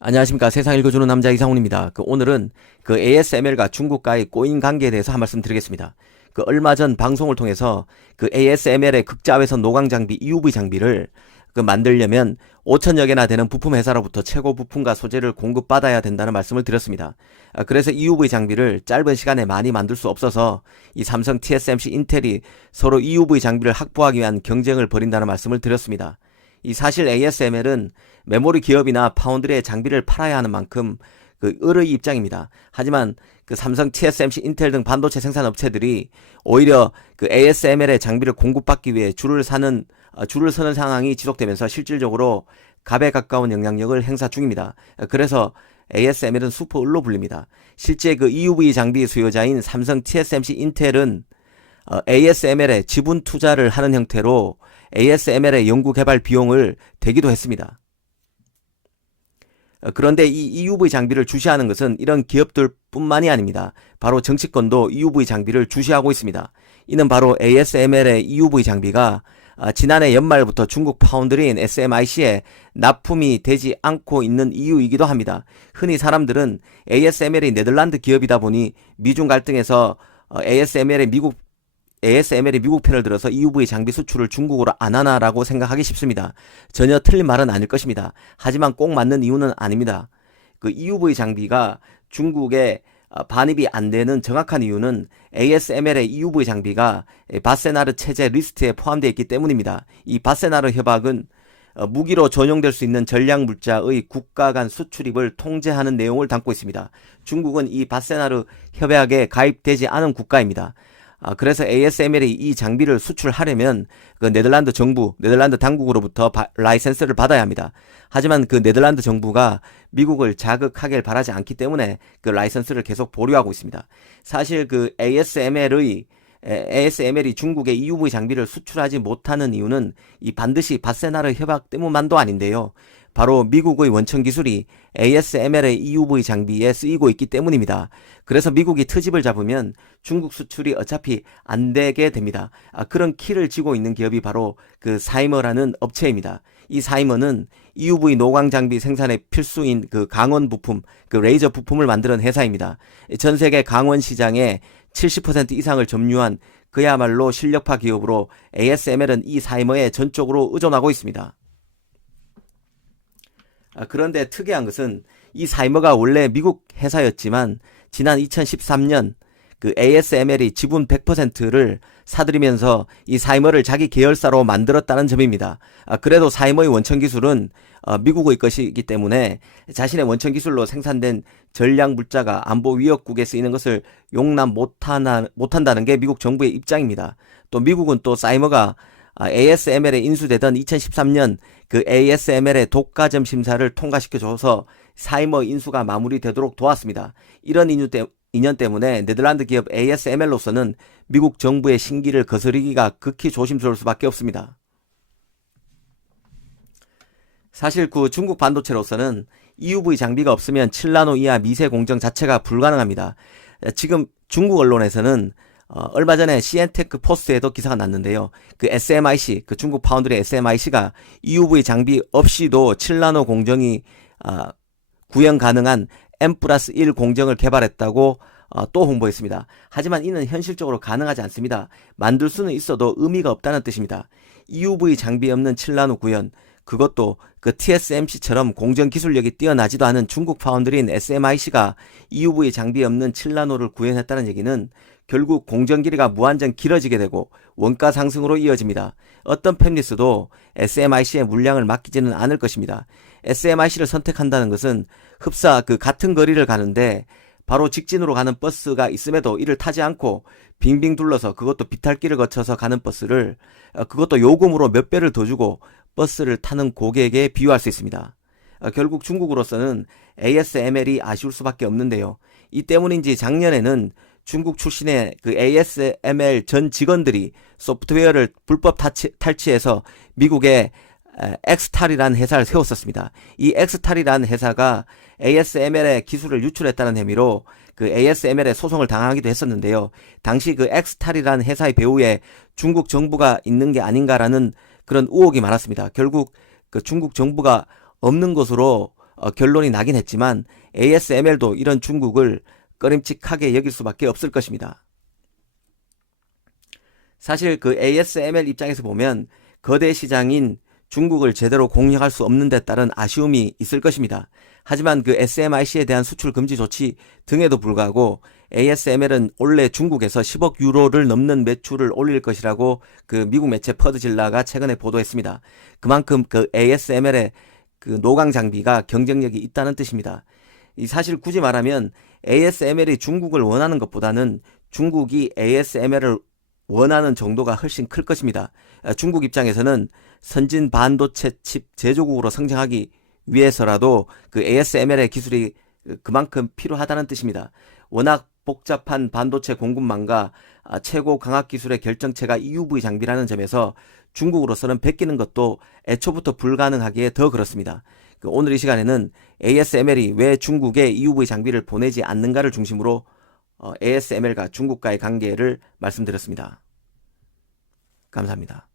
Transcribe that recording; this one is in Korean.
안녕하십니까. 세상 읽어주는 남자 이상훈입니다. 오늘은 ASML과 중국과의 꼬인 관계에 대해서 한 말씀 드리겠습니다. 얼마 전 방송을 통해서 ASML의 극자외선 노광 장비 EUV 장비를 만들려면 5천여 개나 되는 부품 회사로부터 최고 부품과 소재를 공급받아야 된다는 말씀을 드렸습니다. 그래서 EUV 장비를 짧은 시간에 많이 만들 수 없어서 이 삼성, TSMC, 인텔이 서로 EUV 장비를 확보하기 위한 경쟁을 벌인다는 말씀을 드렸습니다. 사실 ASML은 메모리 기업이나 파운드리의 장비를 팔아야 하는 만큼 을의 입장입니다. 하지만 삼성, TSMC, 인텔 등 반도체 생산 업체들이 오히려 ASML의 장비를 공급받기 위해 줄을 서는 상황이 지속되면서 실질적으로 갑에 가까운 영향력을 행사 중입니다. 그래서 ASML은 슈퍼을로 불립니다. 실제 EUV 장비 수요자인 삼성, TSMC, 인텔은 ASML에 지분 투자를 하는 형태로 ASML의 연구개발 비용을 대기도 했습니다. 그런데 이 EUV 장비를 주시하는 것은 이런 기업들 뿐만이 아닙니다. 바로 정치권도 EUV 장비를 주시하고 있습니다. 이는 바로 ASML의 EUV 장비가 지난해 연말부터 중국 파운드리인 SMIC에 납품이 되지 않고 있는 이유이기도 합니다. 흔히 사람들은 ASML이 네덜란드 기업이다 보니 미중 갈등에서 ASML이 미국 편을 들어서 EUV 장비 수출을 중국으로 안 하나라고 생각하기 쉽습니다. 전혀 틀린 말은 아닐 것입니다. 하지만 꼭 맞는 이유는 아닙니다. EUV 장비가 중국에 반입이 안 되는 정확한 이유는 ASML의 EUV 장비가 바세나르 체제 리스트에 포함되어 있기 때문입니다. 이 바세나르 협약은 무기로 전용될 수 있는 전략 물자의 국가 간 수출입을 통제하는 내용을 담고 있습니다. 중국은 이 바세나르 협약에 가입되지 않은 국가입니다. 그래서 ASML이 이 장비를 수출하려면 네덜란드 정부, 네덜란드 당국으로부터 라이센스를 받아야 합니다. 하지만 네덜란드 정부가 미국을 자극하길 바라지 않기 때문에 라이센스를 계속 보류하고 있습니다. 사실 ASML이 중국에 EUV 장비를 수출하지 못하는 이유는 반드시 바세나르 협약 때문만도 아닌데요. 바로 미국의 원천 기술이 ASML의 EUV 장비에 쓰이고 있기 때문입니다. 그래서 미국이 트집을 잡으면 중국 수출이 어차피 안 되게 됩니다. 그런 키를 쥐고 있는 기업이 바로 사이머라는 업체입니다. 이 사이머는 EUV 노광 장비 생산에 필수인 강원 부품, 레이저 부품을 만드는 회사입니다. 전 세계 강원 시장의 70% 이상을 점유한 그야말로 실력파 기업으로 ASML은 이 사이머에 전적으로 의존하고 있습니다. 그런데 특이한 것은 이 사이머가 원래 미국 회사였지만 지난 2013년 ASML이 지분 100%를 사들이면서 이 사이머를 자기 계열사로 만들었다는 점입니다. 그래도 사이머의 원천 기술은 미국의 것이기 때문에 자신의 원천 기술로 생산된 전략 물자가 안보 위협국에 쓰이는 것을 용납 못한다는 게 미국 정부의 입장입니다. 또 미국은 또 사이머가 ASML에 인수되던 2013년 ASML의 독과점 심사를 통과시켜줘서 사이머 인수가 마무리되도록 도왔습니다. 이런 인연 때문에 네덜란드 기업 ASML로서는 미국 정부의 신기를 거스르기가 극히 조심스러울 수밖에 없습니다. 사실 중국 반도체로서는 EUV 장비가 없으면 7나노 이하 미세 공정 자체가 불가능합니다. 지금 중국 언론에서는 얼마 전에 CN테크 포스트에도 기사가 났는데요. SMIC, 중국 파운드리 SMIC가 EUV 장비 없이도 7나노 공정이 구현 가능한 M+1 공정을 개발했다고 또 홍보했습니다. 하지만 이는 현실적으로 가능하지 않습니다. 만들 수는 있어도 의미가 없다는 뜻입니다. EUV 장비 없는 7나노 구현, 그것도 TSMC처럼 공정 기술력이 뛰어나지도 않은 중국 파운드리인 SMIC가 EUV 장비 없는 7나노를 구현했다는 얘기는 결국 공정 길이가 무한정 길어지게 되고 원가 상승으로 이어집니다. 어떤 팹리스도 SMIC의 물량을 맡기지는 않을 것입니다. SMIC를 선택한다는 것은 흡사 같은 거리를 가는데 바로 직진으로 가는 버스가 있음에도 이를 타지 않고 빙빙 둘러서 그것도 비탈길을 거쳐서 가는 버스를 그것도 요금으로 몇 배를 더 주고 버스를 타는 고객에 비유할 수 있습니다. 결국 중국으로서는 ASML이 아쉬울 수밖에 없는데요. 이 때문인지 작년에는 중국 출신의 ASML 전 직원들이 소프트웨어를 불법 탈취해서 미국의 엑스탈이라는 회사를 세웠었습니다. 이 엑스탈이라는 회사가 ASML의 기술을 유출했다는 혐의로 ASML에 소송을 당하기도 했었는데요. 당시 엑스탈이라는 회사의 배후에 중국 정부가 있는 게 아닌가라는 그런 의혹이 많았습니다. 결국 중국 정부가 없는 것으로 결론이 나긴 했지만 ASML도 이런 중국을 꺼림칙하게 여길 수밖에 없을 것입니다. 사실 그 ASML 입장에서 보면 거대 시장인 중국을 제대로 공략할 수 없는 데 따른 아쉬움이 있을 것입니다. 하지만 그 SMIC에 대한 수출 금지 조치 등에도 불구하고 ASML은 올해 중국에서 10억 유로를 넘는 매출을 올릴 것이라고 그 미국 매체 퍼드질라가 최근에 보도했습니다. 그만큼 그 ASML의 그 노광 장비가 경쟁력이 있다는 뜻입니다. 이 사실 굳이 말하면 ASML이 중국을 원하는 것보다는 중국이 ASML을 원하는 정도가 훨씬 클 것입니다. 중국 입장에서는 선진 반도체 칩 제조국으로 성장하기 위해서라도 그 ASML의 기술이 그만큼 필요하다는 뜻입니다. 워낙 복잡한 반도체 공급망과 최고 강학 기술의 결정체가 EUV 장비라는 점에서 중국으로서는 베끼는 것도 애초부터 불가능하기에 더 그렇습니다. 오늘 이 시간에는 ASML이 왜 중국에 EUV 장비를 보내지 않는가를 중심으로 ASML과 중국과의 관계를 말씀드렸습니다. 감사합니다.